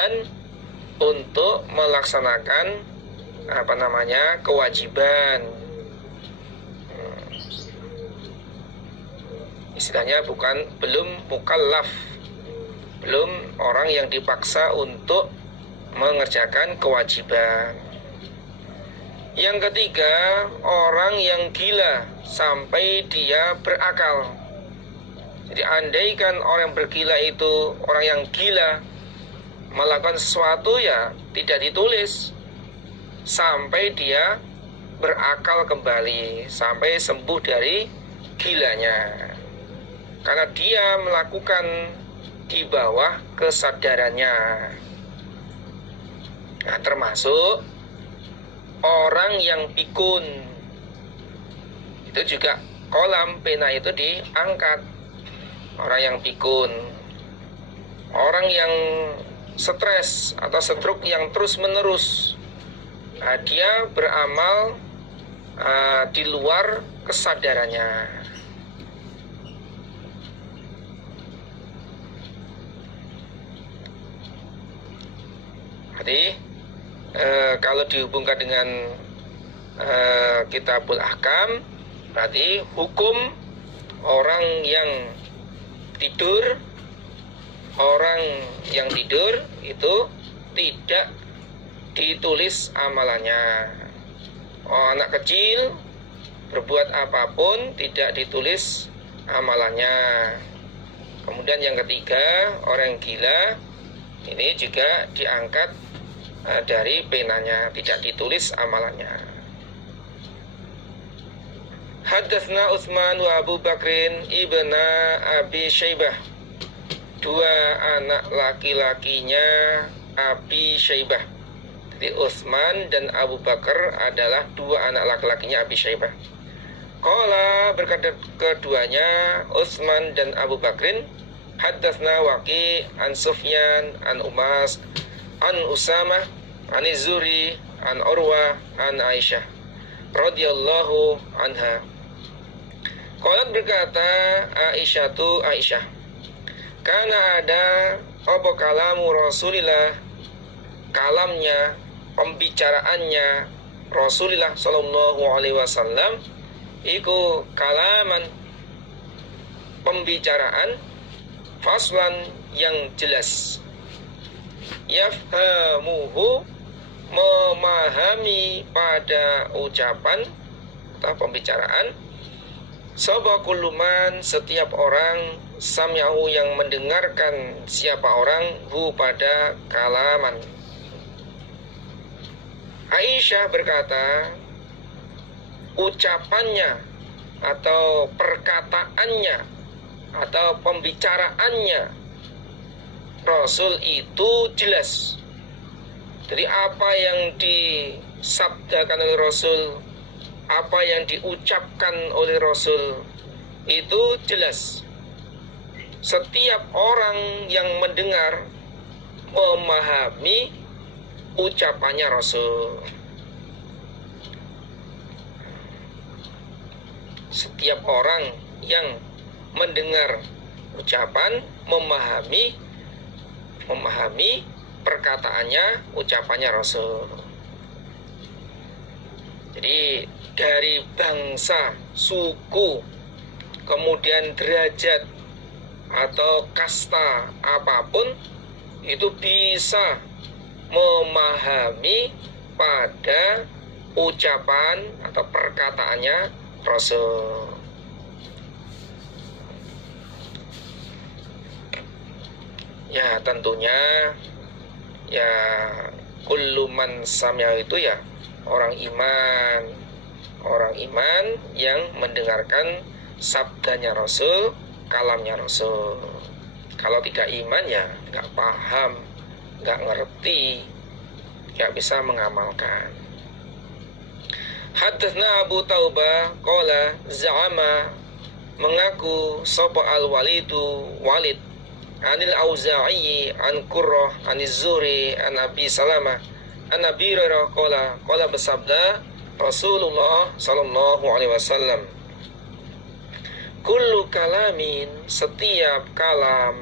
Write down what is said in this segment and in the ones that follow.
kewajiban untuk melaksanakan kewajiban. Istilahnya belum mukallaf, belum orang yang dipaksa untuk mengerjakan kewajiban. Yang ketiga, orang yang gila sampai dia berakal. Jadi andaikan orang yang bergila itu orang yang gila, melakukan sesuatu ya tidak ditulis sampai dia berakal kembali, sampai sembuh dari gilanya. Karena dia melakukan di bawah kesadarannya. Nah, termasuk orang yang pikun. Itu juga kolam pena itu diangkat. Orang yang pikun, orang yang stres atau stroke yang terus menerus, dia beramal di luar kesadarannya. Jadi kalau dihubungkan dengan Kitabul Ahkam, berarti hukum orang yang tidur, itu tidak ditulis amalannya. Anak kecil berbuat apapun tidak ditulis amalannya. Kemudian yang ketiga, orang gila ini juga diangkat dari penanya, tidak ditulis amalannya. Hadatsna Utsman wa Abu Bakrin ibna Abi Syaibah, dua anak laki-lakinya Abi Syaibah. Jadi Utsman dan Abu Bakar adalah dua anak laki-lakinya Abi Syaibah. Qala, berkata keduanya Utsman dan Abu Bakrin, hadatsna Waqi an Sufyan an Umas an Usamah an Zuri an Urwah an Aisyah radhiyallahu anha. Qalat, berkata Aisyah, karena ada apa kalamu Rasulillah, kalamnya, pembicaraannya Rasulullah sallallahu alaihi wasallam, iku kalaman, pembicaraan, faslan, yang jelas, yafhamuhu, memahami pada ucapan atau pembicaraan, sapa kulluman, setiap orang, sami'ahu, yang mendengarkan siapa orang, hu, pada kalaman. Aisyah berkata, ucapannya atau perkataannya atau pembicaraannya Rasul itu jelas. Jadi apa yang disabdakan oleh Rasul, apa yang diucapkan oleh Rasul itu jelas. Setiap orang yang mendengar memahami ucapannya Rasul. Setiap orang yang mendengar ucapan memahami perkataannya, ucapannya Rasul. Jadi dari bangsa, suku, kemudian derajat atau kasta apapun, itu bisa memahami pada ucapan atau perkataannya Rasul. Ya tentunya ya kullu man sami'a itu ya orang iman yang mendengarkan sabdanya Rasul, kalamnya Rasul. Kalau tidak iman ya nggak paham, nggak ngerti, nggak bisa mengamalkan. Hadatsna Abu Taubah qala za'ama, mengaku sapa al-Walidu Walid, anil Auza'i an Qurrah an Zuri an Abi Salamah an Abi Hurairah qala bersabda Rasulullah sallallahu alaihi wasallam, kullu kalamin, setiap kalam,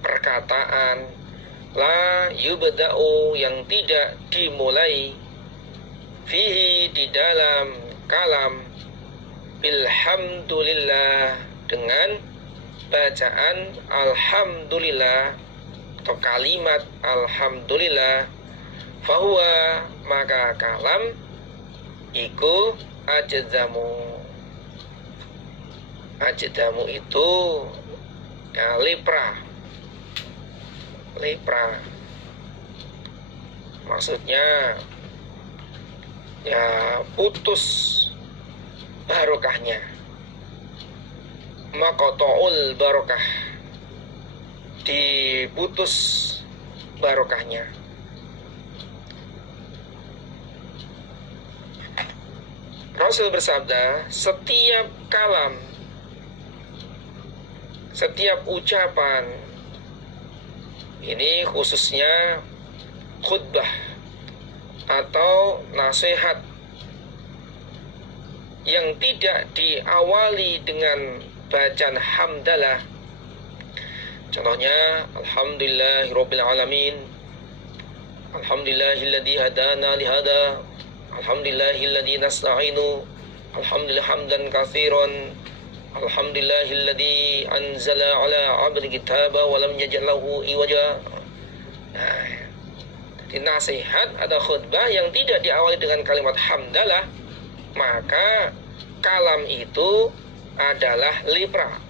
perkataan, la yubda'u yang tidak dimulai, fihi di dalam kalam, bilhamdulillah dengan bacaan alhamdulillah atau kalimat alhamdulillah, fahuwa maka kalam iku ajdamu. Ajdamu itu ya, lepra maksudnya ya putus barokahnya, maqta'ul barokah, diputus barokahnya. Rasul bersabda, setiap kalam, setiap ucapan, ini khususnya khutbah atau nasihat yang tidak diawali dengan bacaan hamdalah, contohnya alhamdulillahirabbil alamin, alhamdulillahilladzi hadana lihada, alhamdulillahilladzi nasta'inu, alhamdulillah hamdan katsiran, alhamdulillahilladzi anzala ala 'abdihi kitaba wa lam yaj'al lahu iwaja. Nah, jadi nasihat atau khutbah yang tidak diawali dengan kalimat hamdalah, maka kalam itu adalah lepra.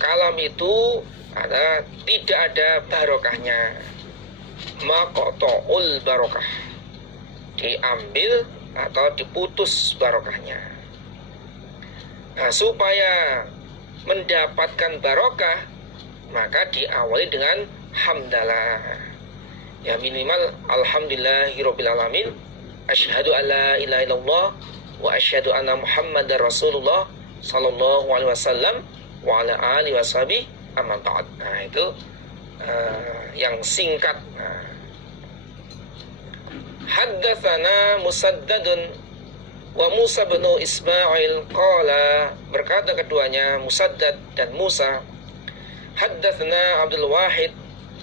Kalam itu ada tidak ada barokahnya, maqta'ul barokah, diambil atau diputus barokahnya. Nah, supaya mendapatkan barokah maka diawali dengan hamdalah. Ya minimal alhamdulillahirabbil alamin, asyhadu alla ilaha illallah wa asyhadu anna muhammadar rasulullah sallallahu alaihi wasallam wa ala alihi washabihi amma ba'd. Nah, itu yang singkat. Haddatsana Musaddadun wa Musa bin Ismail qala, berkata keduanya Musaddad dan Musa, haddatsana Abdul Wahid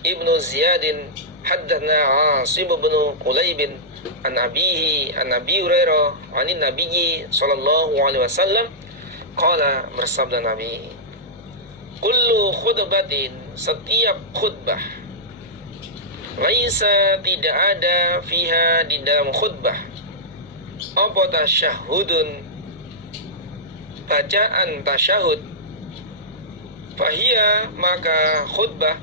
ibnu Ziyadin haddatsana Asim bin Qulaibin an abihi an Abi Hurairah anin Nabiyyi sallallahu alaihi wasallam qala, bersabda Nabi, kullu khutbatin, setiap khutbah, laisa tidak ada fiha di dalam khutbah, apa tasyahudun, bacaan tasyahud, fahia maka khutbah,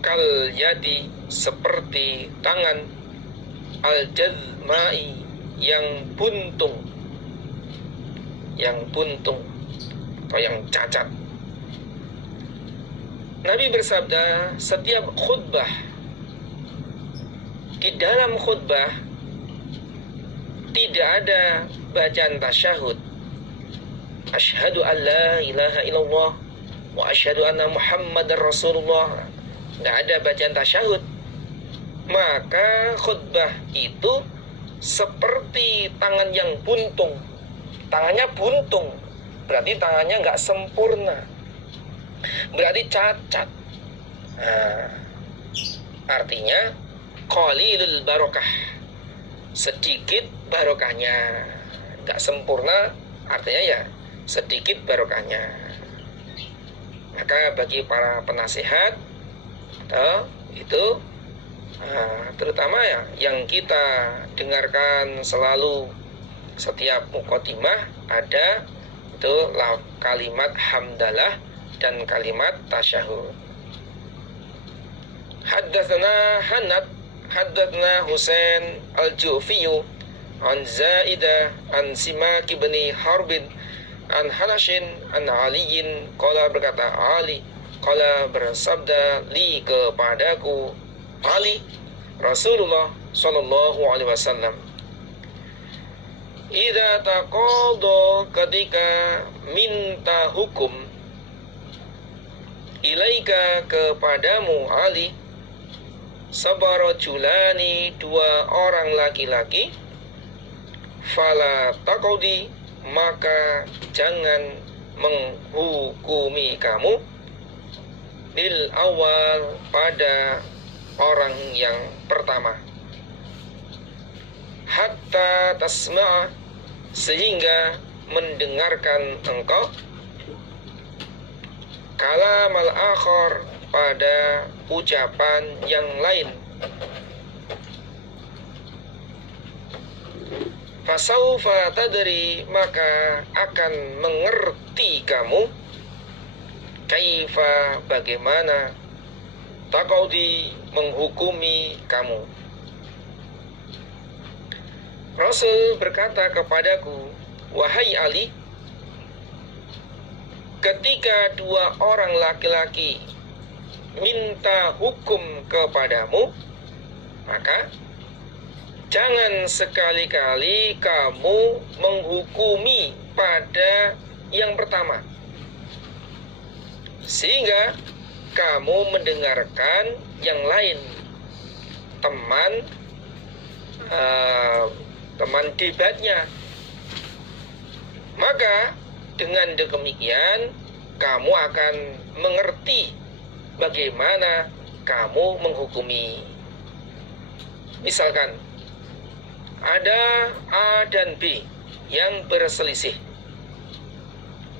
kal yadi seperti tangan, al jazmai yang buntung atau yang cacat. Nabi bersabda, setiap khutbah, di dalam khutbah tidak ada bacaan tasyahud, asyhadu an la ilaha illallah wa asyhadu anna muhammadar rasulullah, nggak ada bacaan tasyahud, maka khutbah itu seperti tangan yang buntung. Tangannya buntung berarti tangannya nggak sempurna, berarti cacat. Nah, artinya qalilul barokah, sedikit barokahnya, nggak sempurna, artinya ya sedikit barokahnya. Maka bagi para penasihat itu terutama ya yang kita dengarkan selalu setiap muqaddimah ada itu kalimat hamdalah dan kalimat tasyahud. Haddatsana Hanad haddatsana Husain al-Ju'fiyu an Zaidah an Simak bin Harbin an Hanashin an Aliyin qala, berkata Ali, qala bersabda li kepadaku Ali, Rasulullah sallallahu alaihi wasallam, idza taqadha, ketika minta hukum, ilaika kepadamu Ali, sabarajulani dua orang laki-laki, fala taqadi maka jangan menghukumi kamu, lil awal pada orang yang pertama. Hatta tasma'a, sehingga mendengarkan engkau kalamal akhar, pada ucapan yang lain. Fasaufa tadri, maka akan mengerti kamu, kaifa, bagaimana, taqadi, menghukumi kamu. Rasul berkata kepadaku, wahai Ali, ketika dua orang laki-laki minta hukum kepadamu, maka jangan sekali-kali kamu menghukumi pada yang pertama, sehingga kamu mendengarkan yang lain, teman debatnya. Maka dengan demikian kamu akan mengerti bagaimana kamu menghukumi. Misalkan ada A dan B yang berselisih,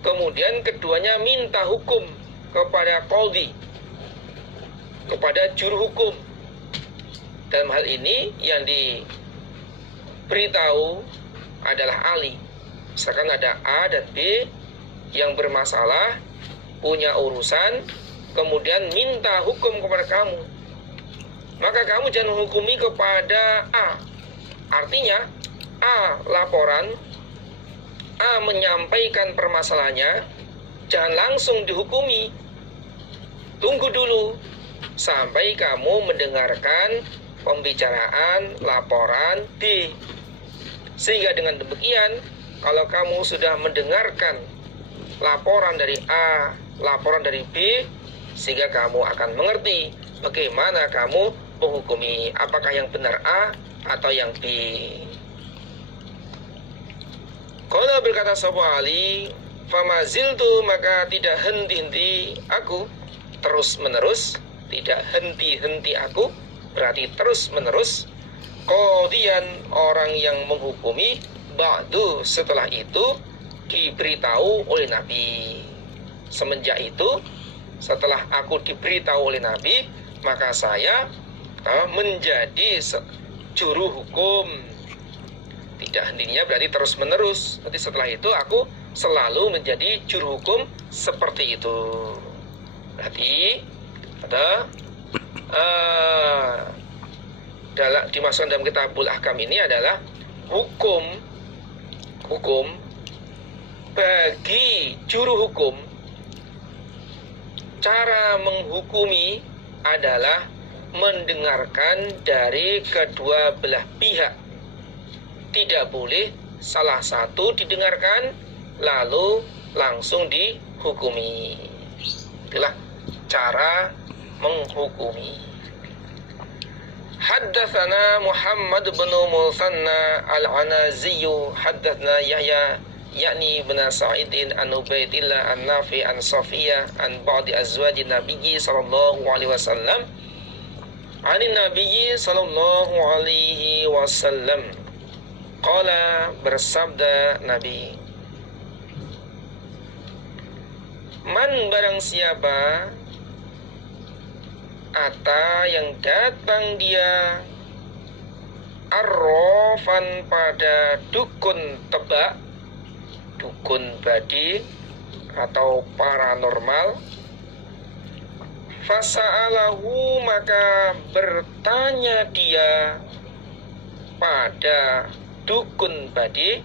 kemudian keduanya minta hukum kepada qadhi, kepada juru hukum. Dalam hal ini yang diberitahu adalah Ali. Misalkan ada A dan B yang bermasalah, punya urusan, kemudian minta hukum kepada kamu, maka kamu jangan menghukumi kepada A. Artinya A laporan, A menyampaikan permasalahannya, jangan langsung dihukumi. Tunggu dulu sampai kamu mendengarkan pembicaraan laporan B. Sehingga dengan demikian, kalau kamu sudah mendengarkan laporan dari A, laporan dari B, sehingga kamu akan mengerti bagaimana kamu menghukumi, apakah yang benar A atau yang B. Qala, berkata sahabat Ali, famaziltu, maka tidak henti-henti aku, terus menerus, tidak henti-henti aku, berarti terus menerus, qadiyan, orang yang menghukumi, ba'du, setelah itu diberitahu oleh Nabi. Semenjak itu, setelah aku diberitahu oleh Nabi, maka saya menjadi juru hukum. Tidak hentinya berarti terus menerus. Nanti setelah itu aku selalu menjadi juru hukum seperti itu. Berarti ada dimasukkan dalam Kitabul Ahkam ini adalah hukum bagi juru hukum. Cara menghukumi adalah mendengarkan dari kedua belah pihak. Tidak boleh salah satu didengarkan lalu langsung dihukumi. Itulah cara menghukumi. Haddatsana Muhammad bin Musanna al-Anazi, haddatsana Yahya yakni bin Sa'idin an Ubaidillah an Nafi an Safiyah an ba'di azwajin Nabiyyi sallallahu alaihi wasallam an Nabiyyi sallallahu alaihi wasallam qala, bersabda Nabi, man, barang siapa, ata, yang datang dia, arrofan, pada dukun tebak, dukun badi atau paranormal, fasa'alahu, maka bertanya dia pada dukun badi,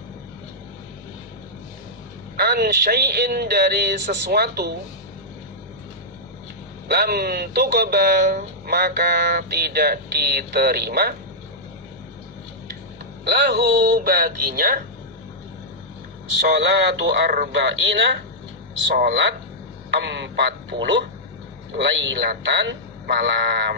an syai'in, dari sesuatu, lam tuqbal, maka tidak diterima, lahu, baginya, sholatu arba'ina, sholat 40 lailatan, malam.